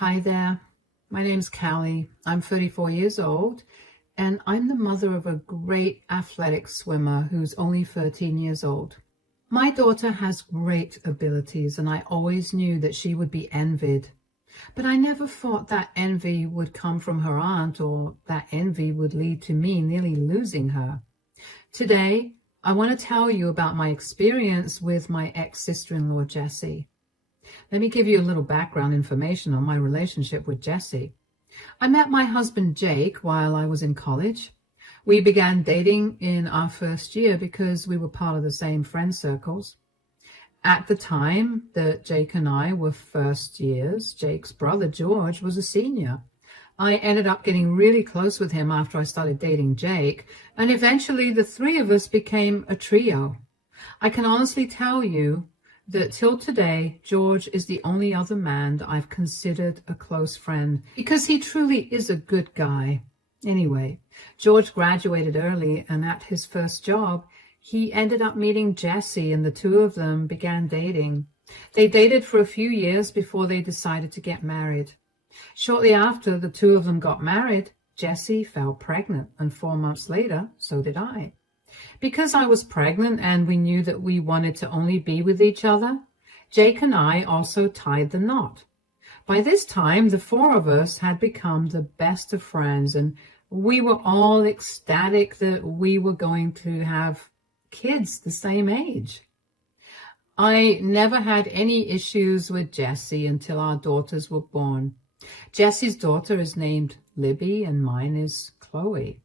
Hi there, my name's Callie. I'm 34 years old and I'm the mother of a great athletic swimmer who's only 13 years old. My daughter has great abilities and I always knew that she would be envied. But I never thought that envy would come from her aunt or that envy would lead to me nearly losing her. Today, I want to tell you about my experience with my ex-sister-in-law, Jessie. Let me give you a little background information on my relationship with Jessie. I met my husband Jake while I was in college. We began dating in our first year because we were part of the same friend circles. At the time that Jake and I were first years, Jake's brother George was a senior. I ended up getting really close with him after I started dating Jake, and eventually the three of us became a trio. I can honestly tell you that till today, George is the only other man that I've considered a close friend because he truly is a good guy. Anyway, George graduated early, and at his first job, he ended up meeting Jessie, and the two of them began dating. They dated for a few years before they decided to get married. Shortly after the two of them got married, Jessie fell pregnant, and 4 months later, so did I. Because I was pregnant and we knew that we wanted to only be with each other, Jake and I also tied the knot. By this time, the four of us had become the best of friends, and we were all ecstatic that we were going to have kids the same age. I never had any issues with Jessie until our daughters were born. Jessie's daughter is named Libby and mine is Chloe.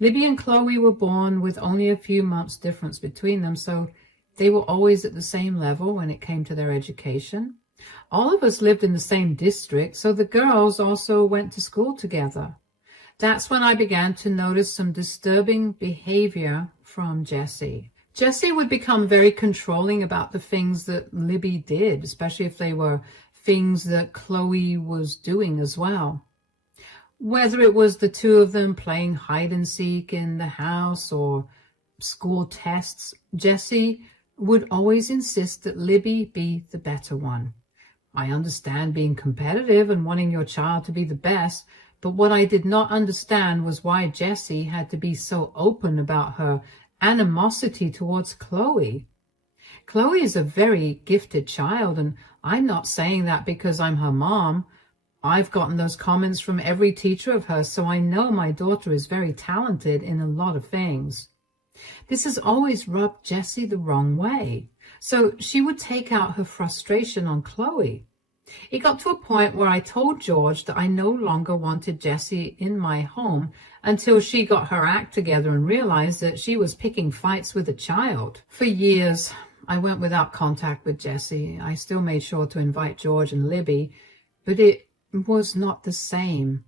Libby and Chloe were born with only a few months difference between them, so they were always at the same level when it came to their education. All of us lived in the same district, so the girls also went to school together. That's when I began to notice some disturbing behavior from Jessie. Jessie would become very controlling about the things that Libby did, especially if they were things that Chloe was doing as well. Whether it was the two of them playing hide and seek in the house or school tests, Jessie would always insist that Libby be the better one. I understand being competitive and wanting your child to be the best, but what I did not understand was why Jessie had to be so open about her animosity towards Chloe. Chloe is a very gifted child, and I'm not saying that because I'm her mom. I've gotten those comments from every teacher of hers, so I know my daughter is very talented in a lot of things. This has always rubbed Jessie the wrong way, so she would take out her frustration on Chloe. It got to a point where I told George that I no longer wanted Jessie in my home until she got her act together and realized that she was picking fights with a child. For years, I went without contact with Jessie. I still made sure to invite George and Libby, but it was not the same.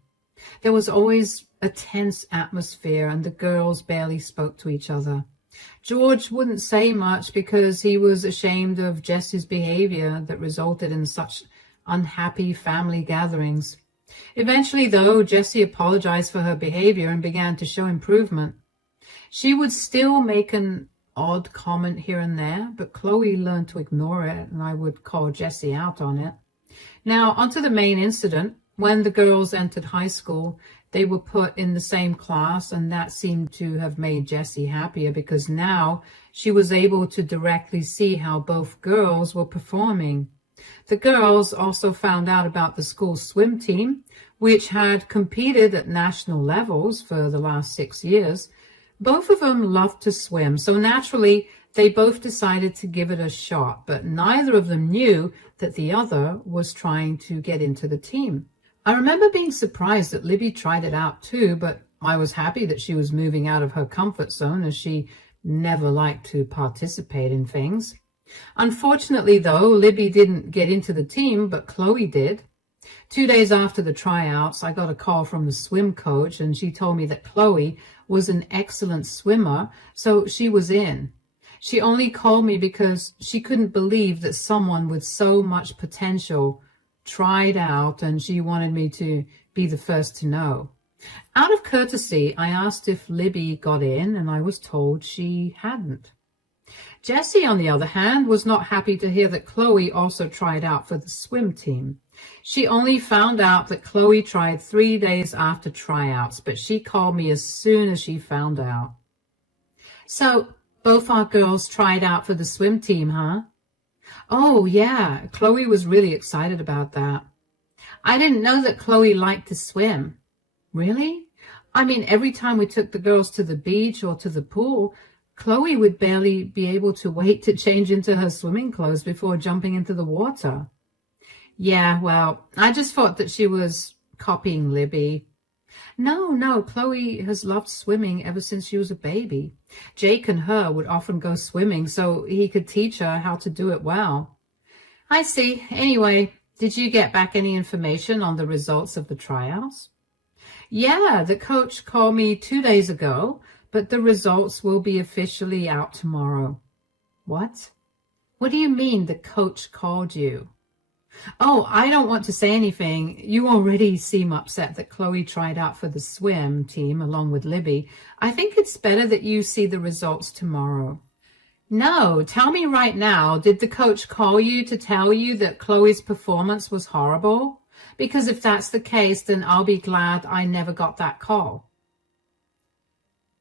There was always a tense atmosphere and the girls barely spoke to each other. George wouldn't say much because he was ashamed of Jessie's behavior that resulted in such unhappy family gatherings. Eventually, though, Jessie apologized for her behavior and began to show improvement. She would still make an odd comment here and there, but Chloe learned to ignore it, and I would call Jessie out on it. Now, onto the main incident. When the girls entered high school, they were put in the same class, and that seemed to have made Jessie happier because now she was able to directly see how both girls were performing. The girls also found out about the school swim team, which had competed at national levels for the last 6 years. Both of them loved to swim, so naturally they both decided to give it a shot, but neither of them knew that the other was trying to get into the team. I remember being surprised that Libby tried it out too, but I was happy that she was moving out of her comfort zone as she never liked to participate in things. Unfortunately, though, Libby didn't get into the team, but Chloe did. 2 days after the tryouts, I got a call from the swim coach, and she told me that Chloe was an excellent swimmer, so she was in. She only called me because she couldn't believe that someone with so much potential tried out, and she wanted me to be the first to know. Out of courtesy, I asked if Libby got in, and I was told she hadn't. Jessie, on the other hand, was not happy to hear that Chloe also tried out for the swim team. She only found out that Chloe tried 3 days after tryouts, but she called me as soon as she found out. So, both our girls tried out for the swim team, huh? Oh, yeah, Chloe was really excited about that. I didn't know that Chloe liked to swim. Really? I mean, every time we took the girls to the beach or to the pool, Chloe would barely be able to wait to change into her swimming clothes before jumping into the water. Yeah, well, I just thought that she was copying Libby. No, Chloe has loved swimming ever since she was a baby. Jake and her would often go swimming so he could teach her how to do it well. I see. Anyway, did you get back any information on the results of the tryouts? Yeah, the coach called me 2 days ago, but the results will be officially out tomorrow. What? What do you mean the coach called you? Oh, I don't want to say anything. You already seem upset that Chloe tried out for the swim team along with Libby. I think it's better that you see the results tomorrow. No, tell me right now, did the coach call you to tell you that Chloe's performance was horrible? Because if that's the case, then I'll be glad I never got that call.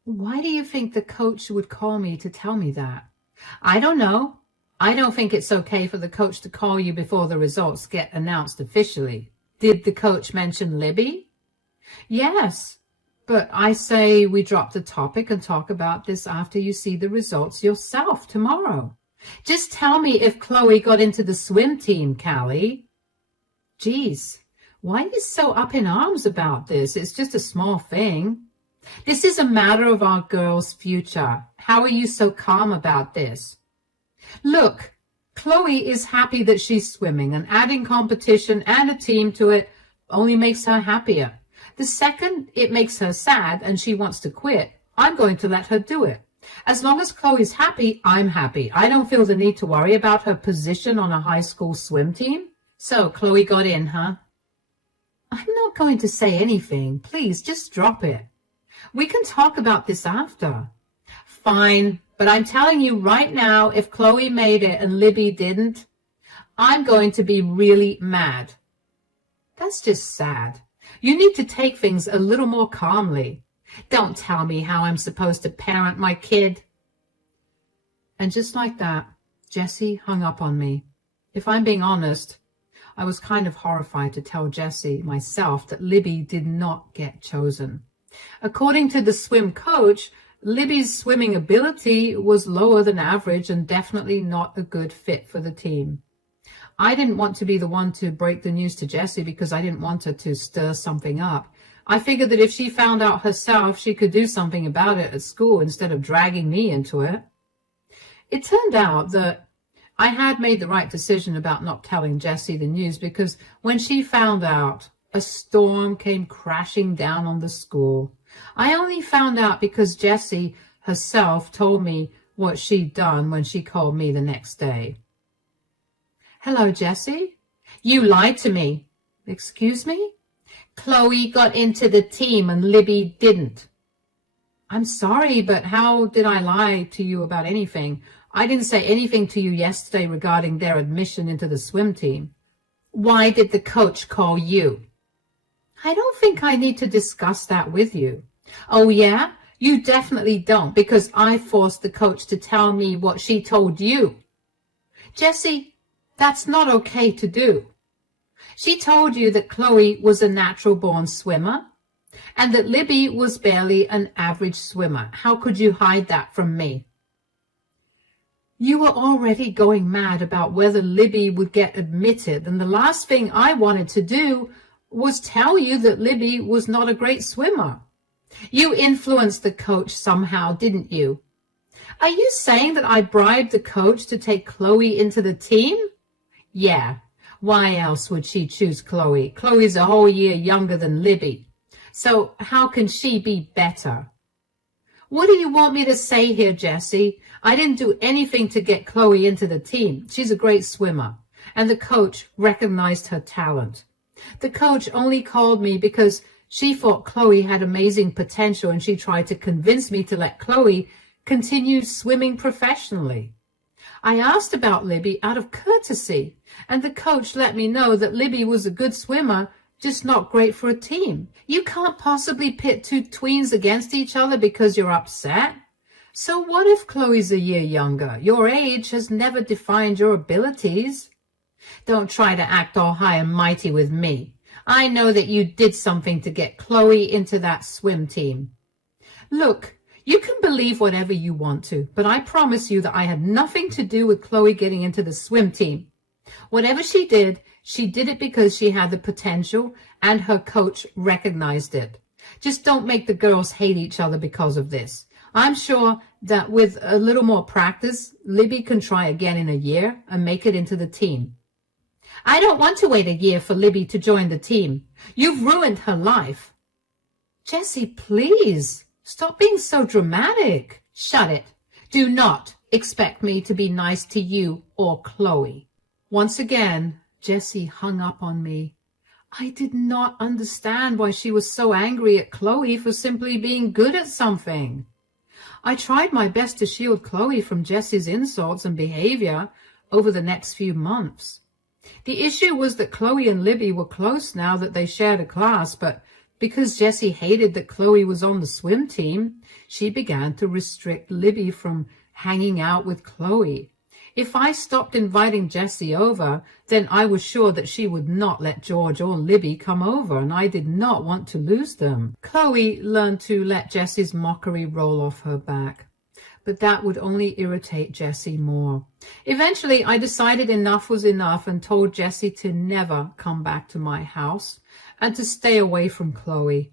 Why do you think the coach would call me to tell me that? I don't know. I don't think it's okay for the coach to call you before the results get announced officially. Did the coach mention Libby? Yes, but I say we drop the topic and talk about this after you see the results yourself tomorrow. Just tell me if Chloe got into the swim team, Callie. Geez, why are you so up in arms about this? It's just a small thing. This is a matter of our girls' future. How are you so calm about this? Look, Chloe is happy that she's swimming, and adding competition and a team to it only makes her happier. The second it makes her sad and she wants to quit, I'm going to let her do it. As long as Chloe's happy, I'm happy. I don't feel the need to worry about her position on a high school swim team. So Chloe got in, huh? I'm not going to say anything. Please, just drop it. We can talk about this after. Fine, but I'm telling you right now, if Chloe made it and Libby didn't, I'm going to be really mad. That's just sad. You need to take things a little more calmly. Don't tell me how I'm supposed to parent my kid. And just like that, Jessie hung up on me. If I'm being honest, I was kind of horrified to tell Jessie myself that Libby did not get chosen. According to the swim coach, Libby's swimming ability was lower than average and definitely not a good fit for the team. I didn't want to be the one to break the news to Jessie because I didn't want her to stir something up. I figured that if she found out herself, she could do something about it at school instead of dragging me into it. It turned out that I had made the right decision about not telling Jessie the news because when she found out, a storm came crashing down on the school. I only found out because Jessie herself told me what she'd done when she called me the next day. Hello, Jessie. You lied to me. Excuse me? Chloe got into the team and Libby didn't. I'm sorry, but how did I lie to you about anything? I didn't say anything to you yesterday regarding their admission into the swim team. Why did the coach call you? I don't think I need to discuss that with you. Oh, yeah? You definitely don't, because I forced the coach to tell me what she told you. Jessie, that's not okay to do. She told you that Chloe was a natural-born swimmer and that Libby was barely an average swimmer. How could you hide that from me? You were already going mad about whether Libby would get admitted, and the last thing I wanted to do was tell you that Libby was not a great swimmer. You influenced the coach somehow, didn't you? Are you saying that I bribed the coach to take Chloe into the team? Yeah. Why else would she choose Chloe? Chloe's a whole year younger than Libby. So how can she be better? What do you want me to say here, Jessie? I didn't do anything to get Chloe into the team. She's a great swimmer, and the coach recognized her talent. The coach only called me because she thought Chloe had amazing potential, and she tried to convince me to let Chloe continue swimming professionally. I asked about Libby out of courtesy, and the coach let me know that Libby was a good swimmer, just not great for a team. You can't possibly pit two tweens against each other because you're upset. So what if Chloe's a year younger? Your age has never defined your abilities. Don't try to act all high and mighty with me. I know that you did something to get Chloe into that swim team. Look, you can believe whatever you want to, but I promise you that I had nothing to do with Chloe getting into the swim team. Whatever she did it because she had the potential and her coach recognized it. Just don't make the girls hate each other because of this. I'm sure that with a little more practice, Libby can try again in a year and make it into the team. I don't want to wait a year for Libby to join the team. You've ruined her life. Jessie, please, stop being so dramatic. Shut it. Do not expect me to be nice to you or Chloe. Once again, Jessie hung up on me. I did not understand why she was so angry at Chloe for simply being good at something. I tried my best to shield Chloe from Jessie's insults and behavior over the next few months. The issue was that Chloe and Libby were close now that they shared a class, but because Jessie hated that Chloe was on the swim team, she began to restrict Libby from hanging out with Chloe. If I stopped inviting Jessie over, then I was sure that she would not let George or Libby come over, and I did not want to lose them. Chloe learned to let Jessie's mockery roll off her back, but that would only irritate Jessie more. Eventually, I decided enough was enough and told Jessie to never come back to my house and to stay away from Chloe.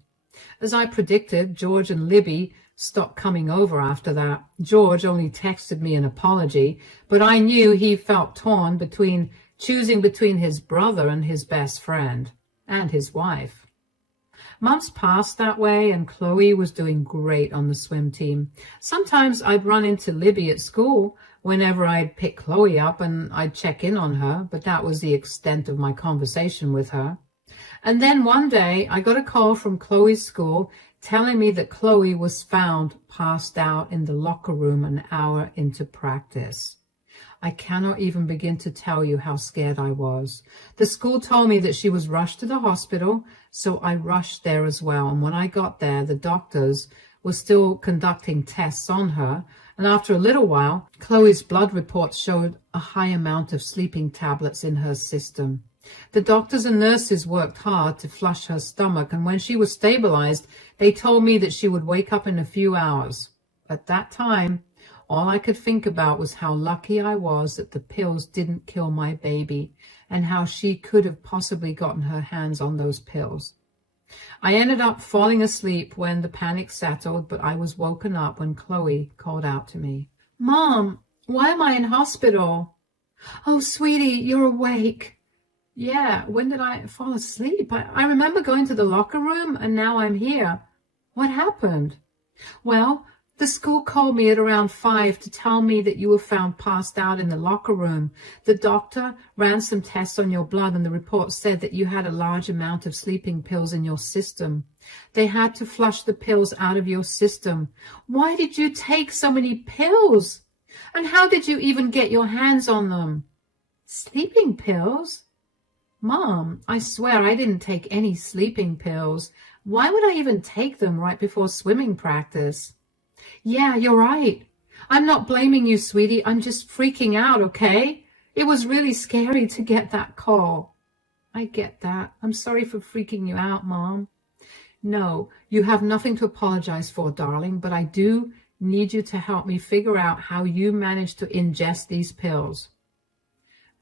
As I predicted, George and Libby stopped coming over after that. George only texted me an apology, but I knew he felt torn between choosing between his brother and his best friend and his wife. Months passed that way, and Chloe was doing great on the swim team. Sometimes I'd run into Libby at school whenever I'd pick Chloe up, and I'd check in on her, but that was the extent of my conversation with her. And then one day I got a call from Chloe's school telling me that Chloe was found passed out in the locker room an hour into practice. I cannot even begin to tell you how scared I was. The school told me that she was rushed to the hospital, so I rushed there as well. And when I got there, the doctors were still conducting tests on her. And after a little while, Chloe's blood reports showed a high amount of sleeping tablets in her system. The doctors and nurses worked hard to flush her stomach, and when she was stabilized, they told me that she would wake up in a few hours. At that time, all I could think about was how lucky I was that the pills didn't kill my baby, and how she could have possibly gotten her hands on those pills. I ended up falling asleep when the panic settled, but I was woken up when Chloe called out to me. "Mom, why am I in hospital?" "Oh, sweetie, you're awake." "Yeah, when did I fall asleep? I remember going to the locker room, and now I'm here. What happened?" "Well, the school called me at around 5 to tell me that you were found passed out in the locker room. The doctor ran some tests on your blood, and the report said that you had a large amount of sleeping pills in your system. They had to flush the pills out of your system." "Why did you take so many pills? And how did you even get your hands on them?" "Sleeping pills? Mom, I swear I didn't take any sleeping pills. Why would I even take them right before swimming practice?" "Yeah, you're right. I'm not blaming you, sweetie. I'm just freaking out, okay? It was really scary to get that call." "I get that. I'm sorry for freaking you out, Mom." "No, you have nothing to apologize for, darling, but I do need you to help me figure out how you managed to ingest these pills."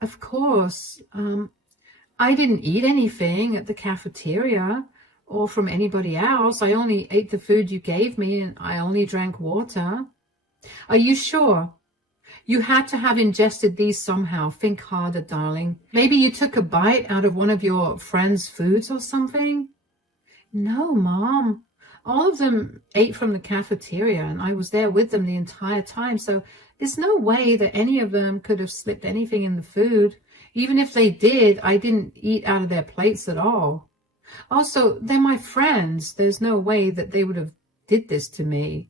"Of course. I didn't eat anything at the cafeteria or from anybody else. I only ate the food you gave me, and I only drank water." "Are you sure? You had to have ingested these somehow. Think harder, darling. Maybe you took a bite out of one of your friend's foods or something?" "No, Mom. All of them ate from the cafeteria, and I was there with them the entire time, so there's no way that any of them could have slipped anything in the food. Even if they did, I didn't eat out of their plates at all. Also, they're my friends. There's no way that they would have did this to me."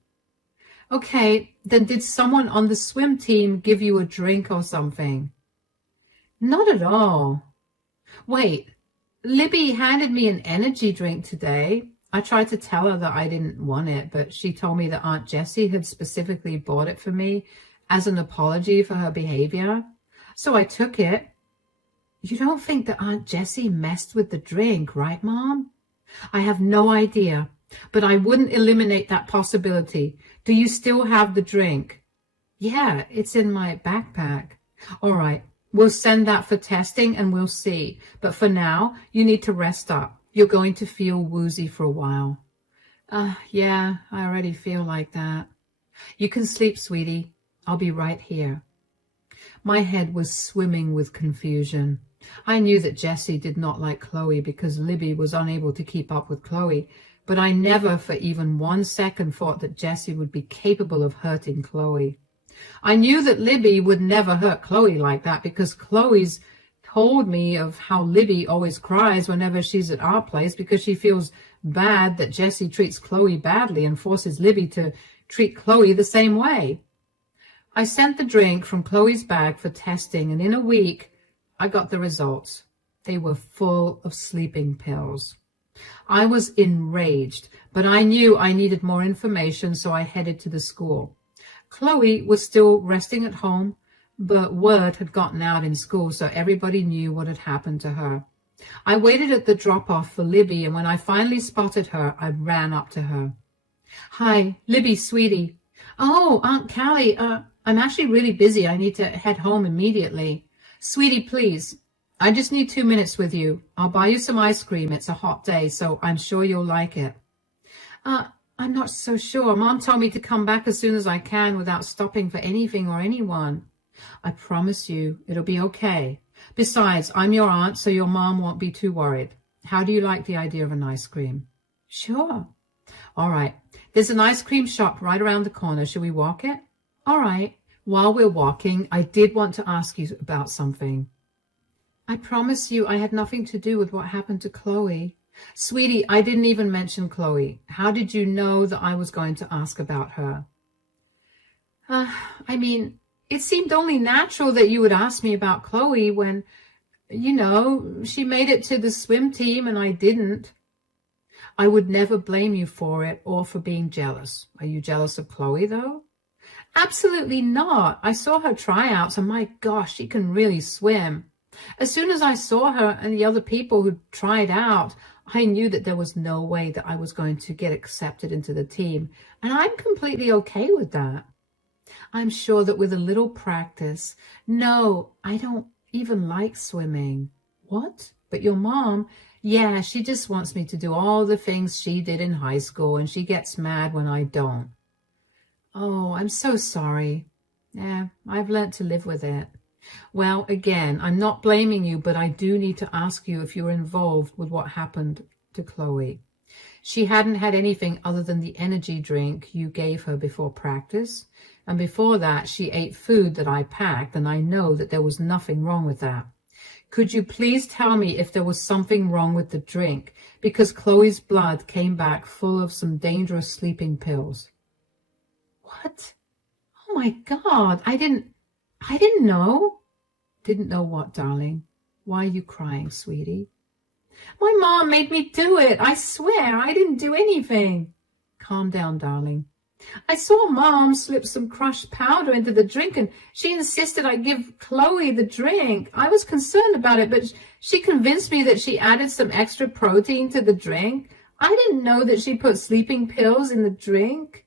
Okay, then did someone on the swim team give you a drink or something? Not at all. Wait, Libby handed me an energy drink today. I tried to tell her that I didn't want it, but she told me that Aunt Jessie had specifically bought it for me as an apology for her behavior. So I took it. You don't think that Aunt Jessie messed with the drink, right, Mom? I have no idea, but I wouldn't eliminate that possibility. Do you still have the drink? Yeah, it's in my backpack. All right, we'll send that for testing and we'll see. But for now, you need to rest up. You're going to feel woozy for a while. Yeah, I already feel like that. You can sleep, sweetie. I'll be right here. My head was swimming with confusion. I knew that Jessie did not like Chloe because Libby was unable to keep up with Chloe, but I never for even 1 second thought that Jessie would be capable of hurting Chloe. I knew that Libby would never hurt Chloe like that because Chloe's told me of how Libby always cries whenever she's at our place because she feels bad that Jessie treats Chloe badly and forces Libby to treat Chloe the same way. I sent the drink from Chloe's bag for testing, and in a week, I got the results. They were full of sleeping pills. I was enraged, but I knew I needed more information, so I headed to the school. Chloe was still resting at home, but word had gotten out in school, so everybody knew what had happened to her. I waited at the drop-off for Libby, and when I finally spotted her, I ran up to her. Hi, Libby, sweetie. Oh, Aunt Callie, I'm actually really busy. I need to head home immediately. Sweetie, please. I just need 2 minutes with you. I'll buy you some ice cream. It's a hot day, so I'm sure you'll like it. I'm not so sure. Mom told me to come back as soon as I can without stopping for anything or anyone. I promise you, it'll be okay. Besides, I'm your aunt, so your mom won't be too worried. How do you like the idea of an ice cream? Sure. All right. There's an ice cream shop right around the corner. Should we walk it? All right. While we're walking, I did want to ask you about something. I promise you I had nothing to do with what happened to Chloe. Sweetie, I didn't even mention Chloe. How did you know that I was going to ask about her? I mean, it seemed only natural that you would ask me about Chloe when, she made it to the swim team and I didn't. I would never blame you for it or for being jealous. Are you jealous of Chloe, though? Absolutely not. I saw her tryouts, and my gosh, she can really swim. As soon as I saw her and the other people who tried out, I knew that there was no way that I was going to get accepted into the team, and I'm completely okay with that. I'm sure that with a little practice. No, I don't even like swimming. What? But your mom? Yeah, she just wants me to do all the things she did in high school, and she gets mad when I don't. Oh, I'm so sorry. Yeah, I've learnt to live with it. Well, again, I'm not blaming you, but I do need to ask you if you're involved with what happened to Chloe. She hadn't had anything other than the energy drink you gave her before practice, and before that she ate food that I packed, and I know that there was nothing wrong with that. Could you please tell me if there was something wrong with the drink, because Chloe's blood came back full of some dangerous sleeping pills. What? Oh my God, I didn't know. Didn't know what, darling? Why are you crying, sweetie? My mom made me do it. I swear I didn't do anything. Calm down, darling. I saw Mom slip some crushed powder into the drink, and she insisted I give Chloe the drink. I was concerned about it, but she convinced me that she added some extra protein to the drink. I didn't know that she put sleeping pills in the drink.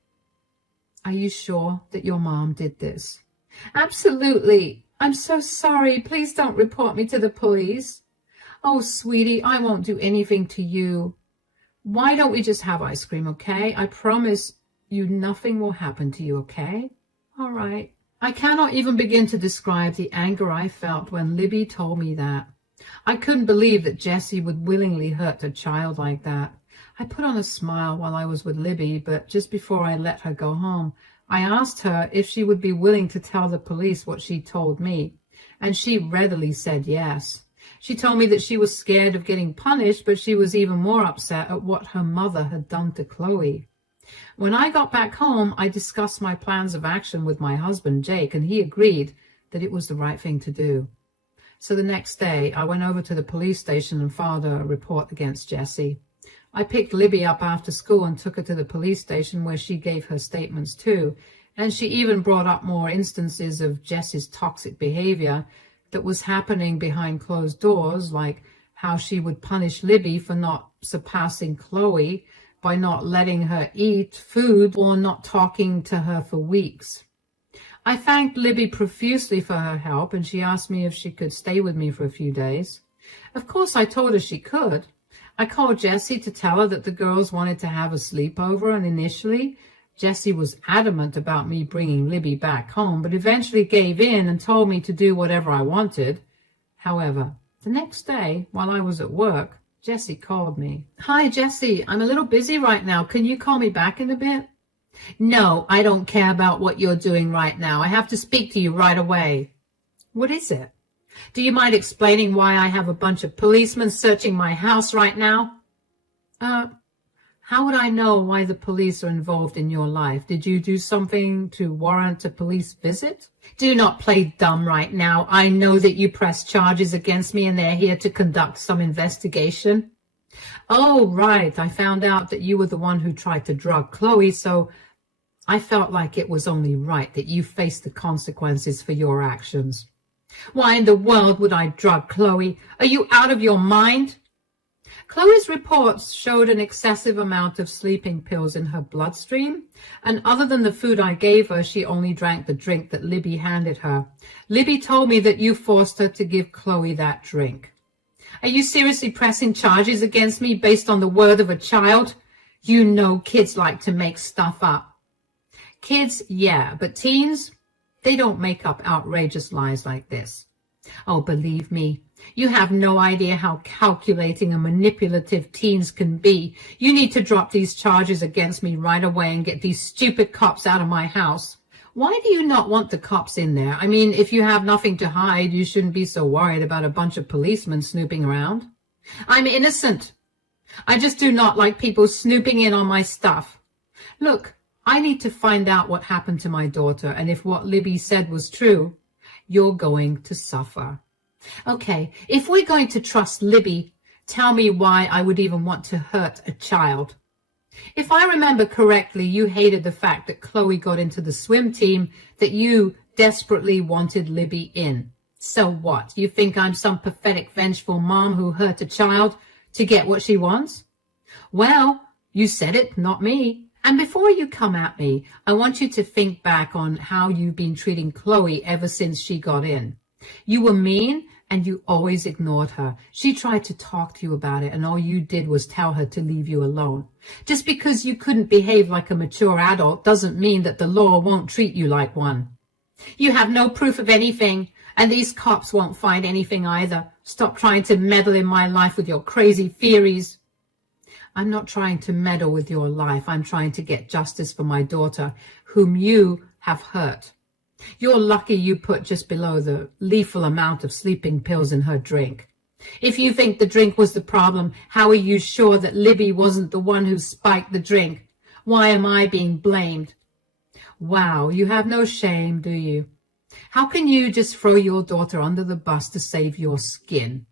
Are you sure that your mom did this? Absolutely. I'm so sorry. Please don't report me to the police. Oh, sweetie, I won't do anything to you. Why don't we just have ice cream, okay? I promise you nothing will happen to you, okay? All right. I cannot even begin to describe the anger I felt when Libby told me that. I couldn't believe that Jessie would willingly hurt a child like that. I put on a smile while I was with Libby, but just before I let her go home, I asked her if she would be willing to tell the police what she told me, and she readily said yes. She told me that she was scared of getting punished, but she was even more upset at what her mother had done to Chloe. When I got back home, I discussed my plans of action with my husband, Jake, and he agreed that it was the right thing to do. So the next day, I went over to the police station and filed a report against Jessie. I picked Libby up after school and took her to the police station where she gave her statements too. And she even brought up more instances of Jessie's toxic behavior that was happening behind closed doors, like how she would punish Libby for not surpassing Chloe by not letting her eat food or not talking to her for weeks. I thanked Libby profusely for her help, and she asked me if she could stay with me for a few days. Of course, I told her she could. I called Jessie to tell her that the girls wanted to have a sleepover, and initially, Jessie was adamant about me bringing Libby back home, but eventually gave in and told me to do whatever I wanted. However, the next day, while I was at work, Jessie called me. "Hi, Jessie, I'm a little busy right now. Can you call me back in a bit?" "No, I don't care about what you're doing right now. I have to speak to you right away." "What is it?" "Do you mind explaining why I have a bunch of policemen searching my house right now?" How would I know why the police are involved in your life? Did you do something to warrant a police visit?" "Do not play dumb right now. I know that you pressed charges against me and they're here to conduct some investigation." "Oh, right. I found out that you were the one who tried to drug Chloe, so I felt like it was only right that you face the consequences for your actions." "Why in the world would I drug Chloe? Are you out of your mind?" Chloe's reports showed an excessive amount of sleeping pills in her bloodstream, and other than the food I gave her, she only drank the drink that Libby handed her. Libby told me that you forced her to give Chloe that drink. "Are you seriously pressing charges against me based on the word of a child? You know kids like to make stuff up." "Kids, yeah, but teens, they don't make up outrageous lies like this." "Oh, believe me, you have no idea how calculating and manipulative teens can be. You need to drop these charges against me right away and get these stupid cops out of my house." "Why do you not want the cops in there? I mean, if you have nothing to hide, you shouldn't be so worried about a bunch of policemen snooping around." "I'm innocent. I just do not like people snooping in on my stuff. Look, I need to find out what happened to my daughter, and if what Libby said was true, you're going to suffer." "Okay, if we're going to trust Libby, tell me why I would even want to hurt a child." "If I remember correctly, you hated the fact that Chloe got into the swim team, that you desperately wanted Libby in. So what? You think I'm some pathetic, vengeful mom who hurt a child to get what she wants?" "Well, you said it, not me. And before you come at me, I want you to think back on how you've been treating Chloe ever since she got in. You were mean, and you always ignored her. She tried to talk to you about it, and all you did was tell her to leave you alone. Just because you couldn't behave like a mature adult doesn't mean that the law won't treat you like one. You have no proof of anything, and these cops won't find anything either. Stop trying to meddle in my life with your crazy theories." "I'm not trying to meddle with your life. I'm trying to get justice for my daughter, whom you have hurt. You're lucky you put just below the lethal amount of sleeping pills in her drink. If you think the drink was the problem, how are you sure that Libby wasn't the one who spiked the drink? Why am I being blamed?" "Wow, you have no shame, do you? How can you just throw your daughter under the bus to save your skin?"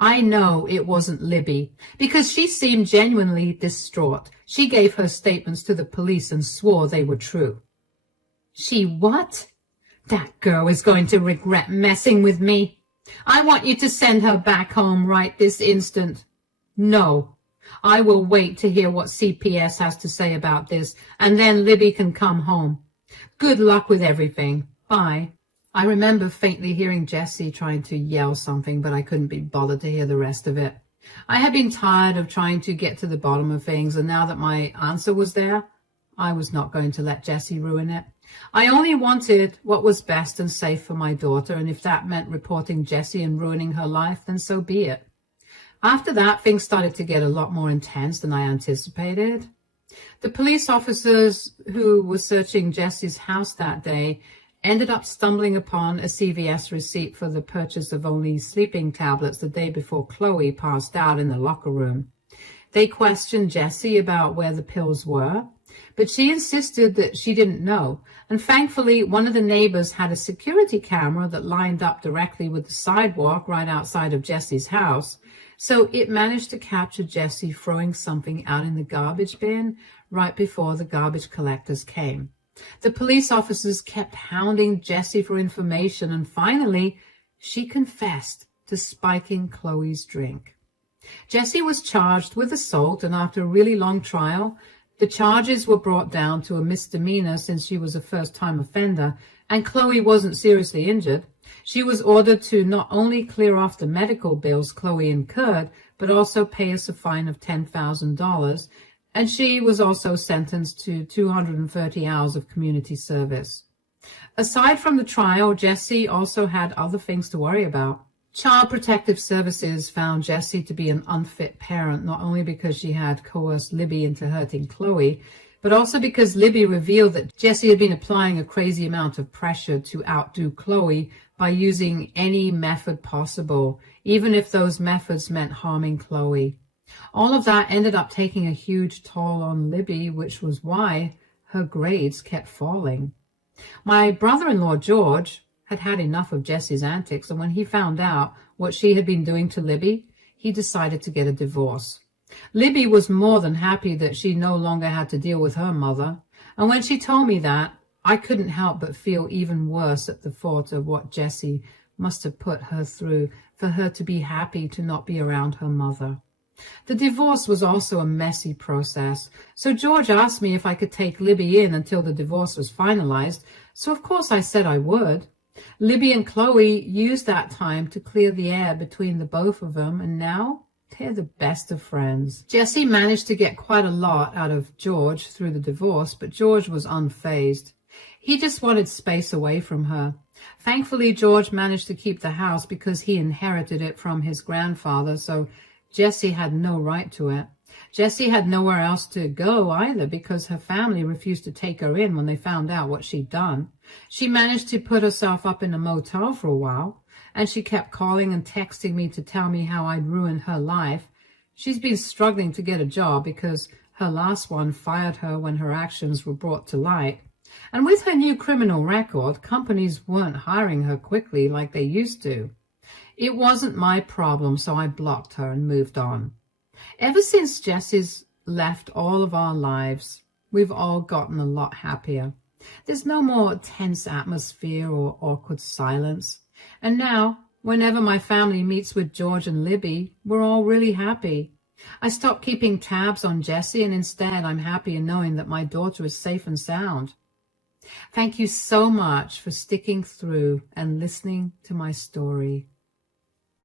"I know it wasn't Libby, because she seemed genuinely distraught. She gave her statements to the police and swore they were true." "She what? That girl is going to regret messing with me. I want you to send her back home right this instant." "No, I will wait to hear what CPS has to say about this, and then Libby can come home. Good luck with everything. Bye." I remember faintly hearing Jessie trying to yell something, but I couldn't be bothered to hear the rest of it. I had been tired of trying to get to the bottom of things, and now that my answer was there, I was not going to let Jessie ruin it. I only wanted what was best and safe for my daughter, and if that meant reporting Jessie and ruining her life, then so be it. After that, things started to get a lot more intense than I anticipated. The police officers who were searching Jessie's house that day ended up stumbling upon a CVS receipt for the purchase of only sleeping tablets the day before Chloe passed out in the locker room. They questioned Jessie about where the pills were, But she insisted that she didn't know, and thankfully one of the neighbors had a security camera that lined up directly with the sidewalk right outside of Jesse's house, so it managed to capture Jesse throwing something out in the garbage bin right before the garbage collectors came. The police officers kept hounding Jessie for information, and finally she confessed to spiking Chloe's drink. Jessie was charged with assault, and after a really long trial, the charges were brought down to a misdemeanor since she was a first-time offender, and Chloe wasn't seriously injured. She was ordered to not only clear off the medical bills Chloe incurred, but also pay us a fine of $10,000, and she was also sentenced to 230 hours of community service. Aside from the trial, Jessie also had other things to worry about. Child Protective Services found Jessie to be an unfit parent, not only because she had coerced Libby into hurting Chloe, but also because Libby revealed that Jessie had been applying a crazy amount of pressure to outdo Chloe by using any method possible, even if those methods meant harming Chloe. All of that ended up taking a huge toll on Libby, which was why her grades kept falling. My brother-in-law, George, had had enough of Jessie's antics, and when he found out what she had been doing to Libby, he decided to get a divorce. Libby was more than happy that she no longer had to deal with her mother, and when she told me that, I couldn't help but feel even worse at the thought of what Jessie must have put her through for her to be happy to not be around her mother. The divorce was also a messy process, so George asked me if I could take Libby in until the divorce was finalized, so of course I said I would. Libby and Chloe used that time to clear the air between the both of them, and now they're the best of friends. Jessie managed to get quite a lot out of George through the divorce, but George was unfazed. He just wanted space away from her. Thankfully, George managed to keep the house because he inherited it from his grandfather, so Jessie had no right to it. Jessie had nowhere else to go either because her family refused to take her in when they found out what she'd done. She managed to put herself up in a motel for a while, and she kept calling and texting me to tell me how I'd ruined her life. She's been struggling to get a job because her last one fired her when her actions were brought to light. And with her new criminal record, companies weren't hiring her quickly like they used to. It wasn't my problem, so I blocked her and moved on. Ever since Jessie's left all of our lives, we've all gotten a lot happier. There's no more tense atmosphere or awkward silence. And now, whenever my family meets with George and Libby, we're all really happy. I stopped keeping tabs on Jessie, and instead I'm happy in knowing that my daughter is safe and sound. Thank you so much for sticking through and listening to my story.